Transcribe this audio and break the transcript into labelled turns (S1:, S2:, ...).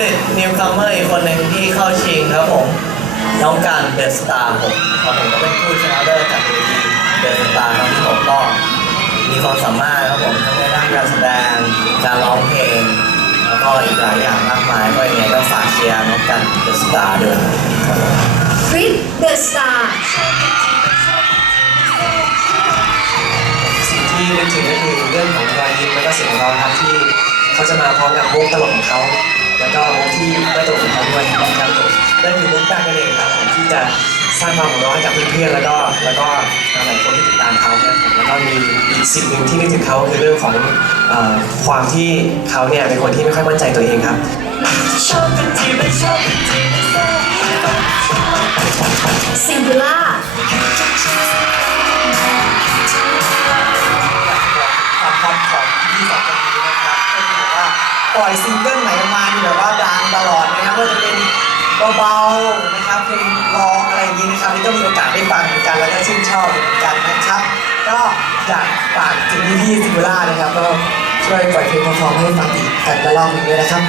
S1: นิตนิวคัมเมอร์อีกคนหนึ่งที่เข้าชิงครับผมน้องกันเดอะสตาร์ผมครับผมก็เป็นผู้ชนะเลิศจากเวทีเดอะสตาร์ครั้งที่หกก็มีความสามารถครับผมทั้งในด้านการแสดงการร้องเพลงแล้วก็อีกหลายอย่างมากมายก็ยังไงก็ฝากเชียร์น้องกันเดอะสตาร์ด้วยครับผม
S2: คริสเดอะสตาร์
S3: สิ่งที่นึกถึงก็คือเรื่องของรอยยิ้มแล้วก็เสียงของเราครับที่เขาจะมาพร้อมกับมุกตลกของเขา แล้วก็ที่ไม่ตลกของเขาด้วยนะครับผมนั่นคือมุกแรกนั่นเองครับผมที่จะสร้างความหัวเราะให้กับเพื่อนๆแล้วก็แล้วก็หลายคนที่ติดตามเขานะครับแล้วก็มีอีกสิ่งหนึ่งที่นึกถึงเขาคือเรื่องของเอ่อความที่เขาเนี่ยเป็นคนที่ไม่ค่อยมั่นใจตัวเองครับ
S2: ซิ
S1: ปล่อยซิงเกิลไหนอมาที่แบบว่าดังตลอดนะครับว่าจะเป็นเบาๆนะครับเพลงร้องอะไรอย่างนี้นะครับที่ต้องมีโอกาสได้ฟังเหมือนกันแล้วก็ชื่นชอบเหมือนกันนะครับ ก็อยากฝากถึงพี่ๆซิงคูล่านะครับก็ช่วยปล่อยเพลงมาฟังให้ฟังอีกแต่ละรอบหนึ่งด้วยนะครับ